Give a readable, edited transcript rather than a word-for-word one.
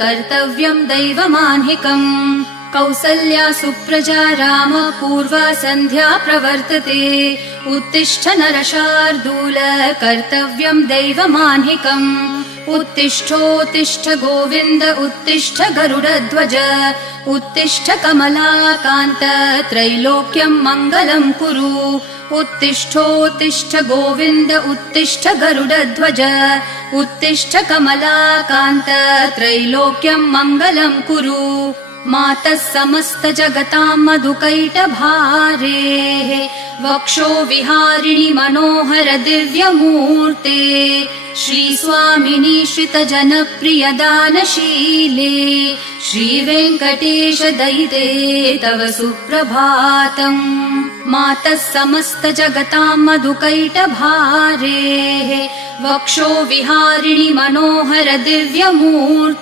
कर्तव्यं दैवमान्हिकम् कौसल्या सुप्रजा राम पूर्वा सन्ध्या प्रवर्तते उत्तिष्ठ नरशार्दूल कर्तव्यं दैवमान्हिकम् उत्तिष्ठोत्तिष्ठ गोविन्द उत्तिष्ठ गरुडध्वज उत्तिष्ठ कमलाकान्त त्रैलोक्यं मङ्गलं कुरु उत्तिष्ठोत्तिष्ठ गोविन्द उत्तिष्ठ गरुडध्वज उत्तिष्ठ कमलाकान्त त्रैलोक्यं मङ्गलं कुरु मातः समस्त जगतां मधुकैटभारेः वक्षो विहारिणि मनोहर दिव्यमूर्ते श्रीस्वामिनि श्रितजनप्रिय दानशीले श्रीवेङ्कटेश दयिते तव सुप्रभातम् मातः समस्त जगतां मधुकैटभारेः वक्षो विहारिणि मनोहर दिव्यमूर्ते